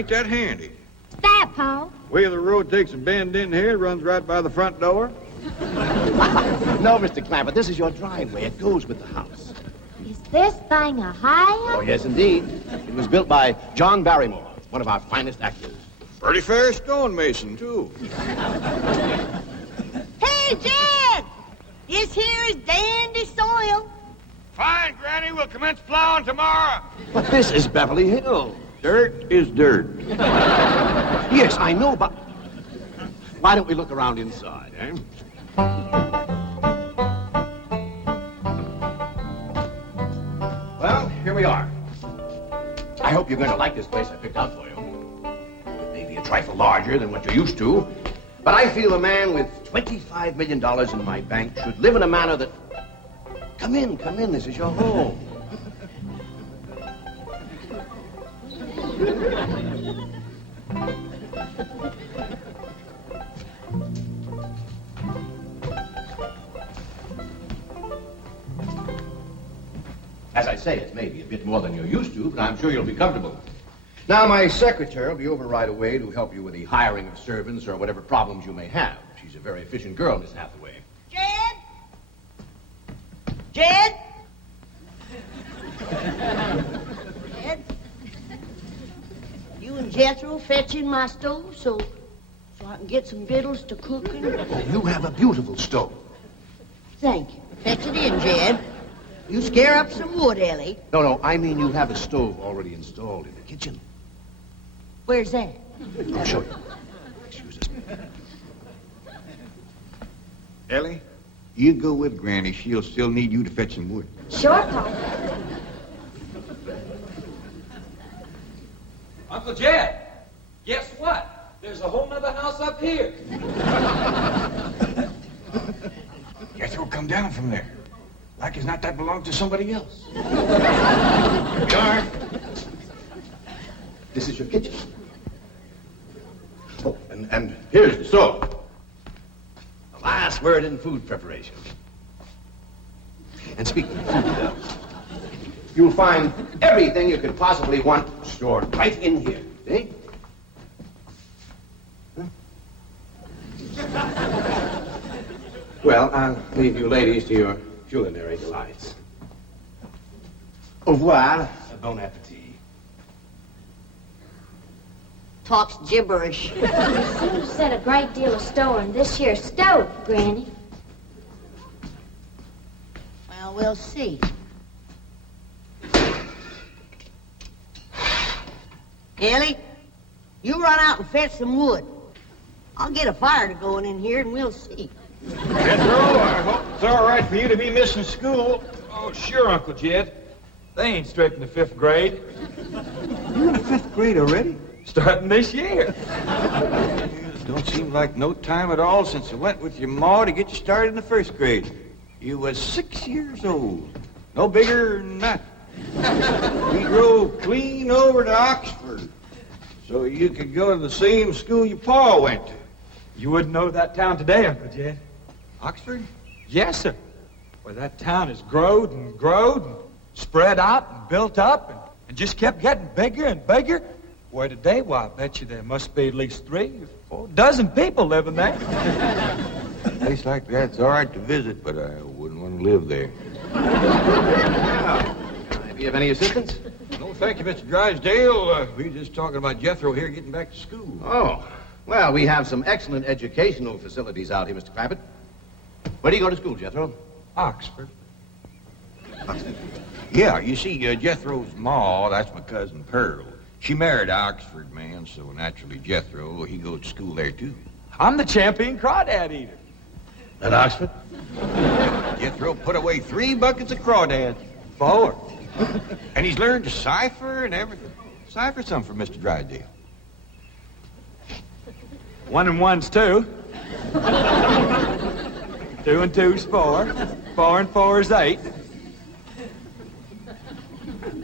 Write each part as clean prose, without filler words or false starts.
ain't that handy. That, Paul? Way the road takes a bend in here, runs right by the front door. No, Mr. Clampett, this is your driveway. It goes with the house. Is this thing a house? Oh, yes, indeed. It was built by John Barrymore, one of our finest actors. Pretty fair stonemason, too. Hey, Jed! This here is dandy soil. Fine, Granny. We'll commence plowing tomorrow. But this is Beverly Hills. Dirt is dirt. Yes, I know, but why don't we look around inside, eh? Well, here we are. I hope you're going to like this place I picked out for you. It may be a trifle larger than what you're used to, but I feel a man with $25 million in my bank should live in a manner that... Come in, this is your home. As I say, it may be a bit more than you're used to, but I'm sure you'll be comfortable. Now, my secretary will be over right away to help you with the hiring of servants or whatever problems you may have. She's a very efficient girl, Miss Hathaway. Jed? Jed? Jed? You and Jethro fetching my stove so I can get some victuals to cooking? Oh, you have a beautiful stove. Thank you. Fetch it in, Jed. You scare up some wood, Ellie. No, I mean you have a stove already installed in the kitchen. Where's that? I'll show you. Excuse us. Ellie, you go with Granny. She'll still need you to fetch some wood. Sure, Paul. Uncle Jed, guess what? There's a whole nother house up here. Jethro, come down from there. Like as not that belongs to somebody else. Darn. This is your kitchen. Oh, and here's the stove. The last word in food preparation. And speaking of food, you'll find everything you could possibly want stored right in here. See? Huh? Well, I'll leave you ladies to your culinary delights. Au revoir. Bon appetit. Talks gibberish. You seem to set a great deal of store in this here stove, Granny. Well, we'll see. Ellie, you run out and fetch some wood. I'll get a fire to going in here and we'll see. Jethro, I hope it's all right for you to be missing school. Oh, sure, Uncle Jed. They ain't straight in the 5th grade. You're in the 5th grade already? Starting this year. Don't seem like no time at all since I went with your ma to get you started in the 1st grade. You was 6 years old. No bigger than that. We drove clean over to Oxford so you could go to the same school your pa went to. You wouldn't know that town today, Uncle Jed. Oxford? Yes, sir. Well, that town has growed and spread out and built up and just kept getting bigger and bigger. Where today, why, I bet you there must be at least 3 or 4 dozen people living there. A place like that's all right to visit, but I wouldn't want to live there. Can I be of any assistance? No, thank you, Mr. Drysdale. We were just talking about Jethro here getting back to school. Oh, well, we have some excellent educational facilities out here, Mr. Clampett. Where do you go to school, Jethro? Oxford. Oxford. Yeah, you see, Jethro's ma, that's my cousin Pearl. She married an Oxford man, so naturally Jethro, he goes to school there, too. I'm the champion crawdad eater. At Oxford? Jethro put away 3 buckets of crawdads. 4. And he's learned to cipher and everything. Cipher some for Mr. Drysdale. 1 and 1's 2. 2 and 2's 4. 4 and 4's 8.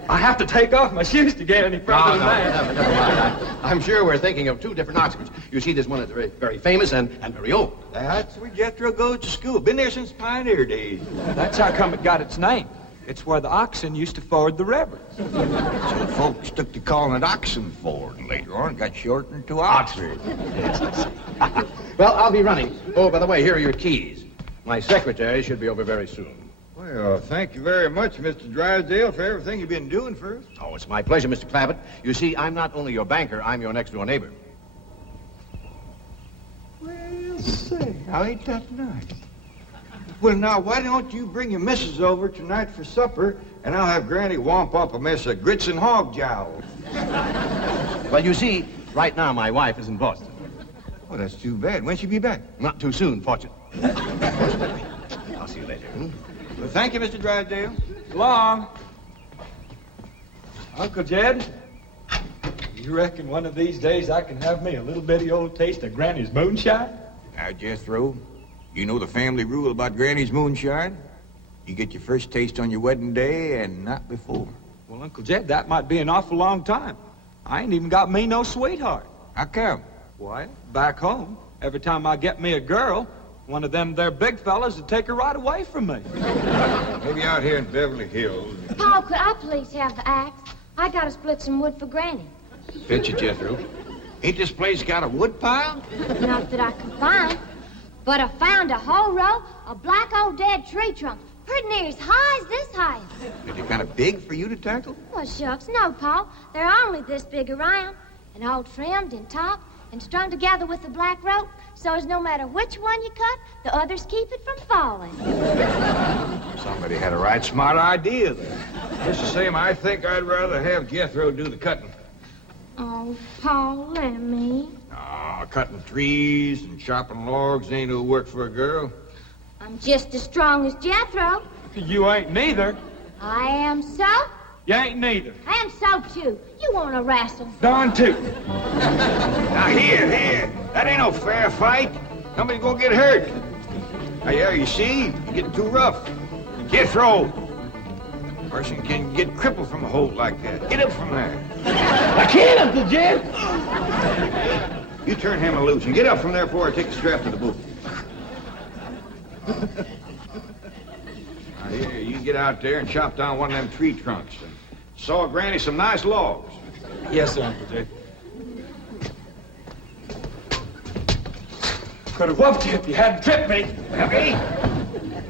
I have to take off my shoes to get any further than that. Never mind. I'm sure we're thinking of 2 different Oxfords. You see, there's one that's very, very famous and very old. That's where Jethro goes to school. Been there since pioneer days. That's how come it got its name. It's where the oxen used to ford the river. So folks took to calling it Oxenford, and later on got shortened to Oxford. Yes, I see. Well, I'll be running. Oh, by the way, here are your keys. My secretary should be over very soon. Well, thank you very much, Mr. Drysdale, for everything you've been doing for us. Oh, it's my pleasure, Mr. Clampett. You see, I'm not only your banker, I'm your next-door neighbor. Well, say, how ain't that nice? Well, now, why don't you bring your missus over tonight for supper, and I'll have Granny womp up a mess of grits and hog jowls. Well, you see, right now my wife is in Boston. Oh, that's too bad. When'll she be back? Not too soon, fortunately. I'll see you later. Well, thank you, Mr. Drysdale. So long. Uncle Jed, you reckon one of these days I can have me a little bitty old taste of Granny's moonshine? Now, Jethro, you know the family rule about Granny's moonshine? You get your first taste on your wedding day and not before. Well, Uncle Jed, that might be an awful long time. I ain't even got me no sweetheart. How come? Why, back home, every time I get me a girl, one of them there big fellas would take her right away from me. Maybe out here in Beverly Hills. Paul, could I please have the axe? I gotta split some wood for Granny. Fetch it, Jethro. Ain't this place got a wood pile? Not that I can find, but I found a whole row of black old dead tree trunks, pretty near as high as this height. Are they kind of big for you to tackle? Well, shucks, no, Paul. They're only this big around, and all trimmed and topped and strung together with a black rope, so as no matter which one you cut, the others keep it from falling. Somebody had a right smart idea there. Just the same, I think I'd rather have Jethro do the cutting. Oh, Paul, let me. Cutting trees and chopping logs ain't no work for a girl. I'm just as strong as Jethro. You ain't neither. I am so. You ain't neither. I am so, too. You want to wrestle? Darn tootin'. Now, here. That ain't no fair fight. Somebody's gonna get hurt. Now, yeah, you see? You're getting too rough. Jethro. A person can get crippled from a hold like that. Get up from there. I can't, Uncle Jed. You turn him loose and get up from there before I take the strap to the boot. Now, here, you get out there and chop down one of them tree trunks and saw Granny some nice logs. Yes, sir, Uncle Jed. Could have whooped you if you hadn't tripped me. Happy?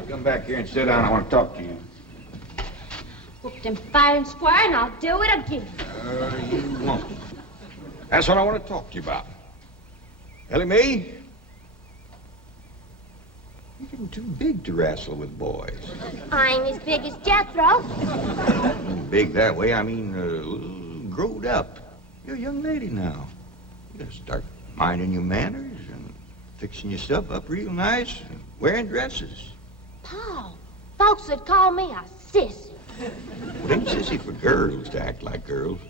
Come back here and sit down. I want to talk to you. Whooped him fighting square, and I'll do it again. You won't. That's what I want to talk to you about. Ellie Mae, you're getting too big to wrestle with boys. I ain't as big as Jethro. Big that way, I mean, growed up. You're a young lady now. You gotta start minding your manners and fixing yourself up real nice and wearing dresses. Paul, folks would call me a sissy. It ain't sissy for girls to act like girls.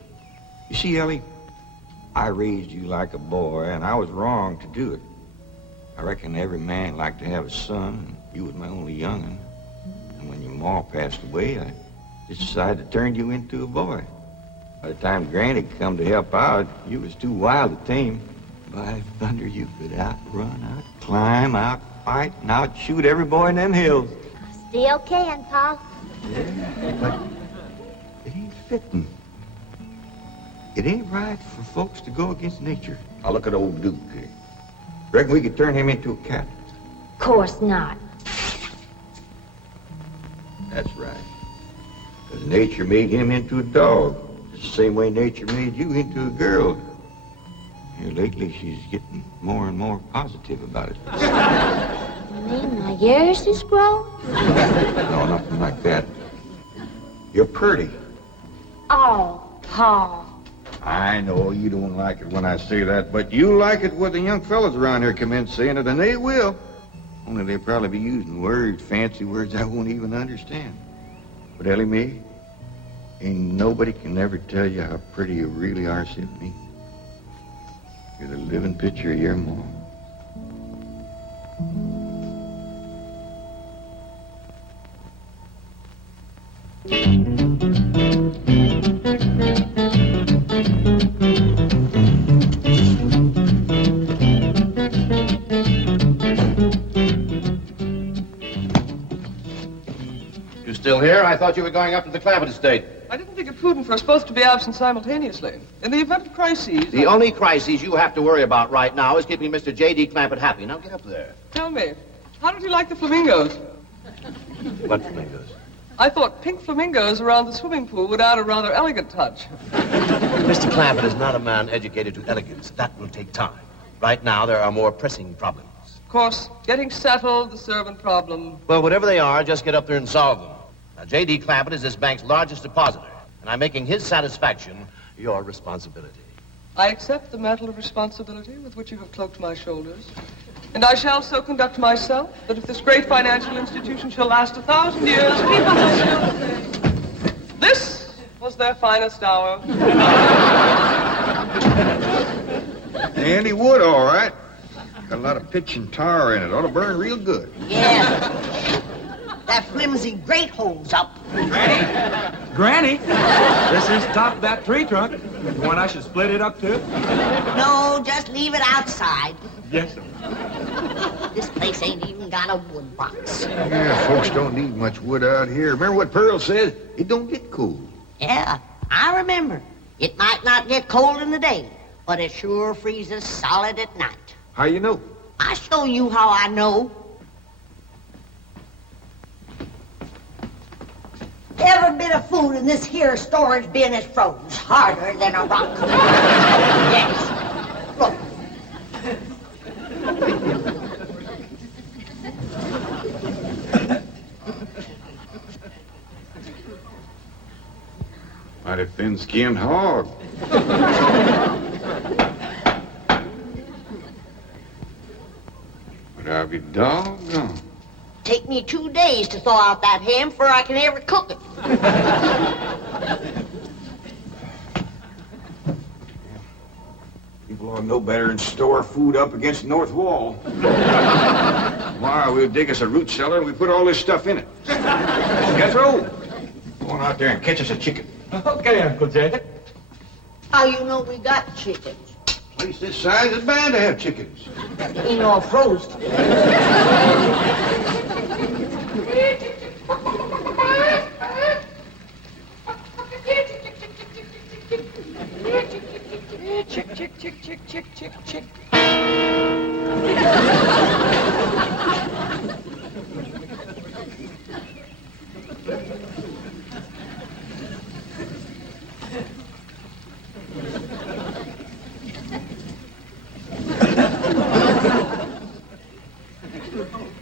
You see, Ellie, I raised you like a boy, and I was wrong to do it. I reckon every man liked to have a son, and you was my only young'un. And when your ma passed away, I just decided to turn you into a boy. By the time Granny come to help out, you was too wild to tame. By thunder, you could outrun, out-climb, out-fight, and out-shoot every boy in them hills. I still can, Paul. Yeah, but it ain't fitting. It ain't right for folks to go against nature. Now look at old Duke here. Reckon we could turn him into a cat? Of course not. That's right. Because nature made him into a dog. It's the same way nature made you into a girl. Here lately, she's getting more and more positive about it. You mean my years is grown? No, nothing like that. You're pretty. Oh, Paul. I know you don't like it when I say that, but you like it when the young fellas around here come in saying it, and they will. Only they'll probably be using words, fancy words I won't even understand. But Ellie Mae, ain't nobody can ever tell you how pretty you really are, except me. You're the living picture of your mom. You still here? I thought you were going up to the Clampett estate. I didn't think it prudent for us both to be absent simultaneously. In the event of crises... The only crises you have to worry about right now is keeping Mr. J.D. Clampett happy. Now get up there. Tell me, how did you like the flamingos? What flamingos? I thought pink flamingos around the swimming pool would add a rather elegant touch. Mr. Clampett is not a man educated to elegance. That will take time. Right now, there are more pressing problems. Of course, getting settled, the servant problem. Well, whatever they are, just get up there and solve them. Now, J.D. Clampett is this bank's largest depositor, and I'm making his satisfaction your responsibility. I accept the mantle of responsibility with which you have cloaked my shoulders. And I shall so conduct myself that if this great financial institution shall last 1,000 years, people will still say, this was their finest hour. Handy wood, all right. Got a lot of pitch and tar in it. Ought to burn real good. Yeah. That flimsy grate holds up. Granny, this is top of that tree trunk. You want I should split it up too? No, just leave it outside. Yes, sir. This place ain't even got a wood box. Yeah, folks don't need much wood out here. Remember what Pearl said? It don't get cold. Yeah, I remember. It might not get cold in the day, but it sure freezes solid at night. How you know? I'll show you how I know. Every bit of food in this here storage bin is froze harder than a rock. Yes. Look. Mighty thin-skinned hog. But I'll be doggone. Take me 2 days to thaw out that ham before I can ever cook it. People ought to know better than store food up against the north wall. Why, we'll dig us a root cellar and we put all this stuff in it. Jethro, go on out there and catch us a chicken. Okay, Uncle Jay. How you know we got chickens? Place this size is bound to have chickens. They ain't all frozen. Chick, chick, chick, chick, chick, chick, chick.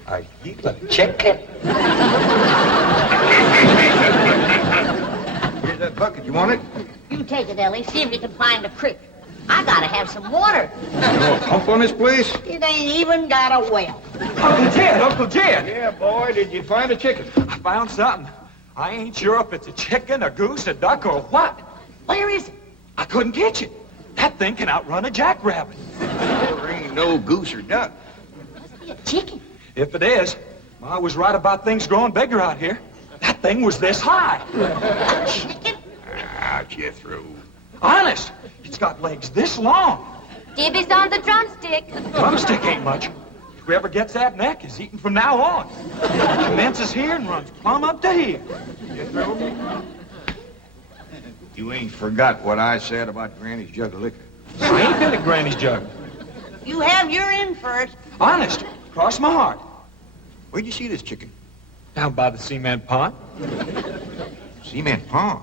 Are you a chicken? Here's that bucket. You want it? You take it, Ellie. See if you can find a creek. I gotta have some water. Oh, pump on this place? It ain't even got a well. Uncle Jed, Uncle Jed. Yeah, boy, did you find a chicken? I found something. I ain't sure if it's a chicken, a goose, a duck, or what. Where is it? I couldn't catch it. That thing can outrun a jackrabbit. There ain't no goose or duck. Must be a chicken. If it is, Ma was right about things growing bigger out here. That thing was this high. A chicken? Ah, Jethro. Honest, it's got legs this long. Dibby's on the drumstick. Drumstick ain't much. Whoever gets that neck is eating from now on. Commences here and runs plumb up to here. You ain't forgot what I said about Granny's jug of liquor. I ain't been to Granny's jug. You have your in first. Honest, cross my heart. Where'd you see this chicken? Down by the cement pond. Cement pond.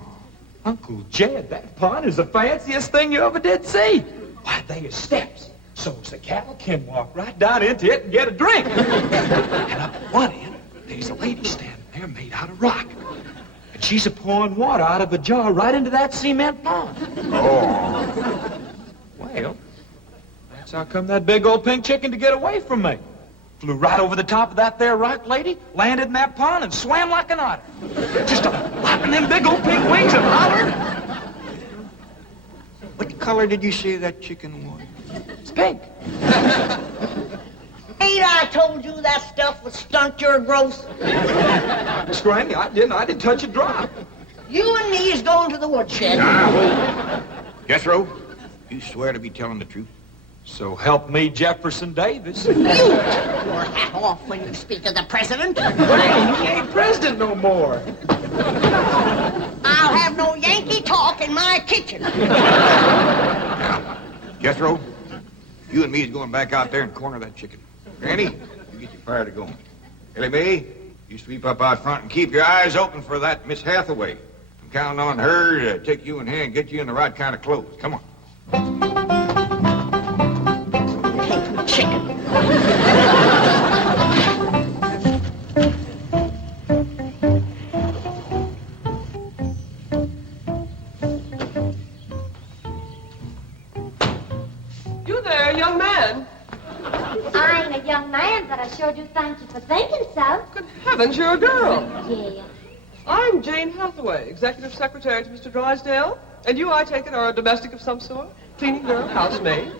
Uncle Jed, that pond is the fanciest thing you ever did see. Why, they are steps. So's the cattle can walk right down into it and get a drink. And up at one end, there's a lady standing there made out of rock. And she's a pouring water out of a jar right into that cement pond. Oh. Well, that's how come that big old pink chicken to get away from me. Flew right over the top of that there rock lady, landed in that pond, and swam like an otter. Just flapping them big old pink wings and hollering. What color did you say that chicken was? It's pink. Ain't I told you that stuff would stunt your growth? Miss Granny, I didn't touch a drop. You and me is going to the woodshed. Jethro, you swear to be telling the truth? So help me, Jefferson Davis. You take your hat off when you speak of the president. Granny, he ain't president no more. I'll have no Yankee talk in my kitchen. Now, Jethro, you and me is going back out there and corner that chicken. Granny, you get your fire to going. Ellie Mae, you sweep up out front and keep your eyes open for that Miss Hathaway. I'm counting on her to take you in hand and get you in the right kind of clothes. Come on. Hate chicken. You there, young man. I ain't a young man, but I sure do thank you for thinking so. Good heavens, you're a girl. Yeah. I'm Jane Hathaway, executive secretary to Mr. Drysdale. And you, I take it, are a domestic of some sort? Cleaning girl, housemaid?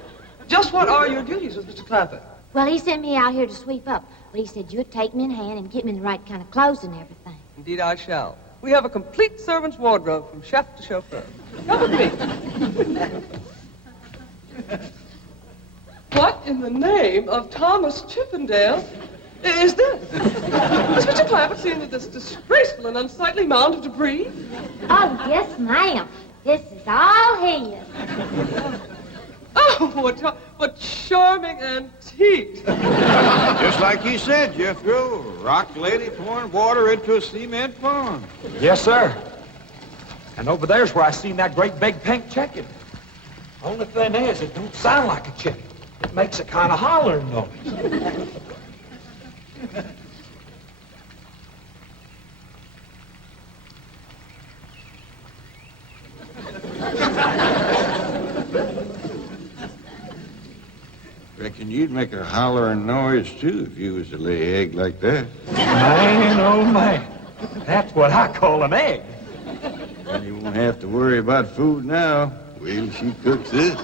Just what are your duties with Mr. Clampett? Well, he sent me out here to sweep up, but he said you'd take me in hand and get me in the right kind of clothes and everything. Indeed, I shall. We have a complete servant's wardrobe from chef to chauffeur. Come with me. What in the name of Thomas Chippendale is this? Has Mr. Clampett seen this disgraceful and unsightly mound of debris? Oh, yes, ma'am. This is all his. Oh, what charming antiques. Just like you said, Jethro. Rock lady pouring water into a cement pond. Yes, sir. And over there's where I seen that great big pink chicken. Only thing is, it don't sound like a chicken. It makes a kind of hollering noise. Reckon you'd make a hollering noise, too, if you was to lay egg like that. Man, oh, man. That's what I call an egg. And you won't have to worry about food now. Wait till she cooks this.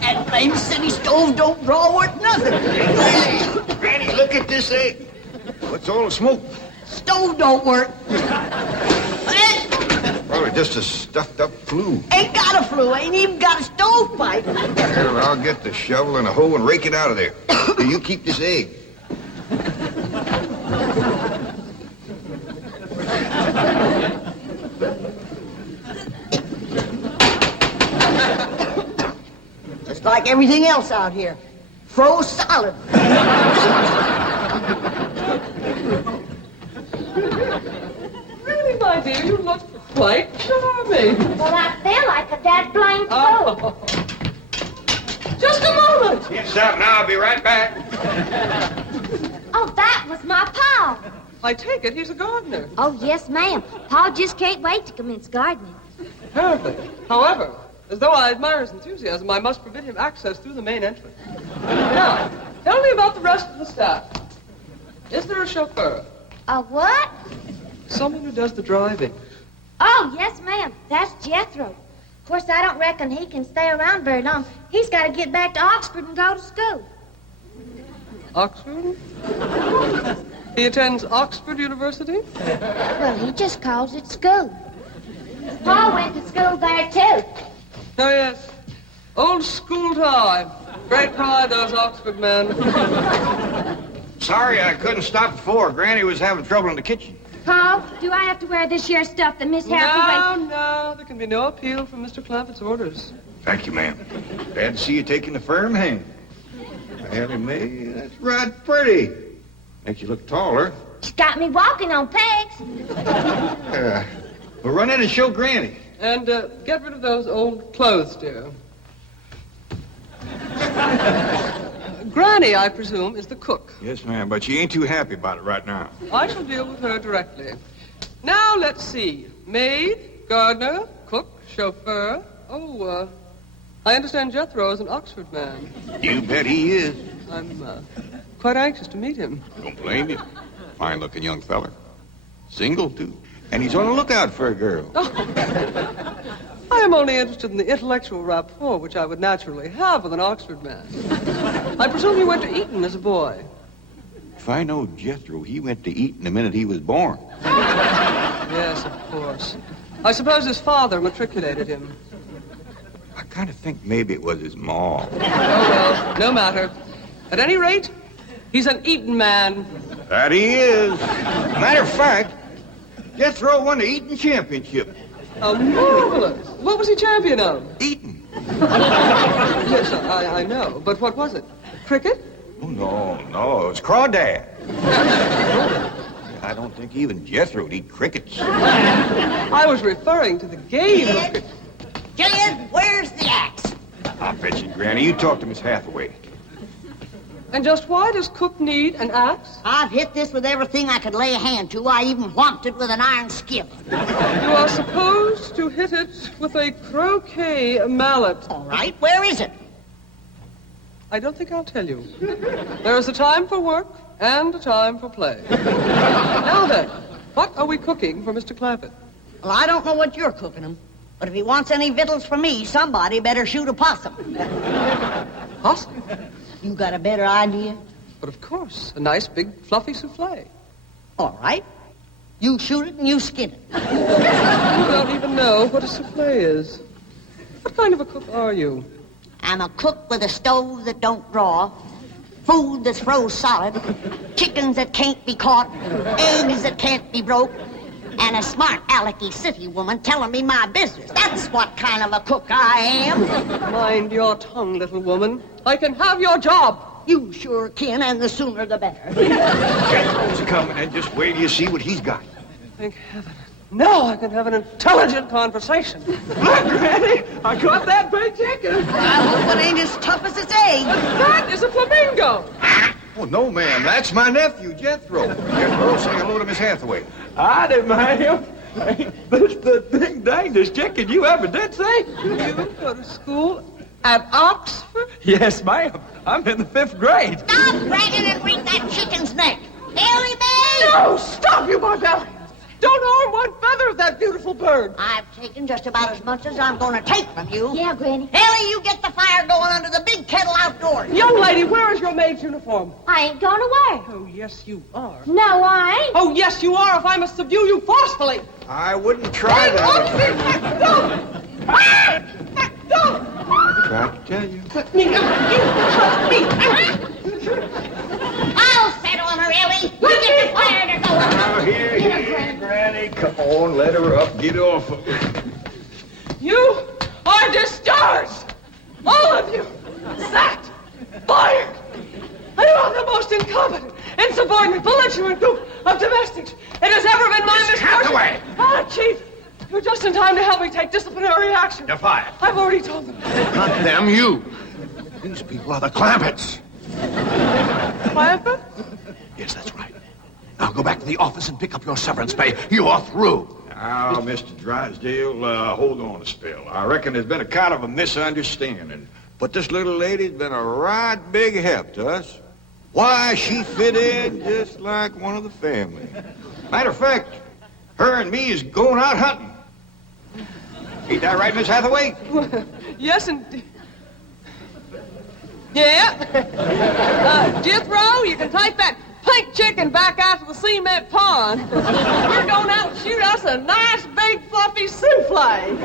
That blame city stove don't draw worth nothing. Hey, Granny, look at this egg. What's all the smoke? Stove don't work. Probably just a stuffed-up flue. Ain't got a flue, ain't even got a stovepipe. Well, I'll get the shovel and a hoe and rake it out of there. Here, you keep this egg. Just like everything else out here. Froze solid. Really, my dear, you look quite charming. Well, I feel like a dad blamed fool. Oh. Just a moment. Get something, I'll be right back. Oh, that was my Pa. I take it he's a gardener. Oh, yes, ma'am. Pa just can't wait to commence gardening. Apparently. However, as though I admire his enthusiasm, I must forbid him access through the main entrance. Now, tell me about the rest of the staff. Is there a chauffeur? A what? Someone who does the driving. Oh, yes, ma'am. That's Jethro. Of course, I don't reckon he can stay around very long. He's got to get back to Oxford and go to school. Oxford? He attends Oxford University? Well, he just calls it school. Pa went to school there, too. Oh, yes. Old school time. Great pride, those Oxford men. Sorry I couldn't stop before. Granny was having trouble in the kitchen. Pa, do I have to wear this here stuff that Miss Hathaway... No, there can be no appeal from Mr. Clampett's orders. Thank you, ma'am. Glad to see you taking the firm hand. Ellie Mae, that's right pretty. Makes you look taller. She's got me walking on pegs. We'll run in and show Granny. And get rid of those old clothes, dear. Granny, I presume, is the cook. Yes, ma'am, but she ain't too happy about it right now. I shall deal with her directly. Now, let's see. Maid, gardener, cook, chauffeur. Oh, I understand Jethro is an Oxford man. You bet he is. I'm quite anxious to meet him. Don't blame you. Fine-looking young feller. Single, too. And he's on the lookout for a girl. I am only interested in the intellectual rapport which I would naturally have with an Oxford man. I presume you went to Eton as a boy. If I know Jethro, he went to Eton the minute he was born. Yes, of course. I suppose his father matriculated him. I kind of think maybe it was his ma. Oh, well, no matter. At any rate, he's an eating man. That he is. Matter of fact, Jethro won the eating championship. Oh, marvelous. What was he champion of? Eating. Yes, I know. But what was it? Cricket? Oh, no, it was crawdad. I don't think even Jethro'd eat crickets. I was referring to the game of cricket. Gillian, where's the axe? I bet you, Granny, you talk to Miss Hathaway. And just why does Cook need an axe? I've hit this with everything I could lay a hand to. I even whomped it with an iron skillet. You are supposed to hit it with a croquet mallet. All right, where is it? I don't think I'll tell you. There is a time for work and a time for play. Now then, what are we cooking for Mr. Clampett? Well, I don't know what you're cooking him, but if he wants any victuals from me, somebody better shoot a possum. Possum? You got a better idea? But of course, a nice big fluffy souffle. All right. You shoot it and you skin it. You don't even know what a souffle is. What kind of a cook are you? I'm a cook with a stove that don't draw, food that's froze solid, chickens that can't be caught, eggs that can't be broke, and a smart alecky city woman telling me my business. That's what kind of a cook I am. Mind your tongue, little woman. I can have your job. You sure can, and the sooner the better. Jethro's coming, and just wait till you see what he's got. Thank heaven. Now I can have an intelligent conversation. Look, Granny, I caught that big chicken. I hope it ain't as tough as its egg. That is a flamingo. Oh, no, ma'am. That's my nephew, Jethro. Jethro, say hello to Miss Hathaway. I didn't mind him. This the big dangest chicken you ever did see. You go to school at Oxford? Yes, ma'am. I'm in the 5th grade. Stop bragging and wring that chicken's neck. Ellie Mae! No, stop, you barbarians. Don't harm one feather of that beautiful bird. I've taken just about as much as I'm going to take from you. Yeah, Granny. Ellie, you get the fire going under the big kettle outdoors. Young lady, where is your maid's uniform? I ain't going away. Oh, yes, you are. No, I ain't. Oh, yes, you are, if I must subdue you forcefully. I wouldn't try that. Don't! Tried to tell you. Let me out. You trust me. I'll set on her, Ellie. You get the fire to going. Now, here, Granny. Come on, let her up. Get off of her. You are discharged. All of you. Sacked. Fired. I am the most incompetent, insubordinate, belligerent group of domestics it has ever been my misfortune. Hathaway! Ah, Chief. You're just in time to help me take disciplinary action. You're fired. I've already told them. Not them, you. These people are the Clampetts. Clampett? Yes, that's right. Now go back to the office and pick up your severance pay. You are through. Now, Mr. Drysdale, hold on a spell. I reckon there's been a kind of a misunderstanding. But this little lady's been a right big help to us. Why, she fit in just like one of the family. Matter of fact, her and me is going out hunting. Ain't that right, Miss Hathaway? Yes, indeed. Yeah. Jethro, you can take that pink chicken back out to the cement pond. We're going out and shoot us a nice, big, fluffy souffle.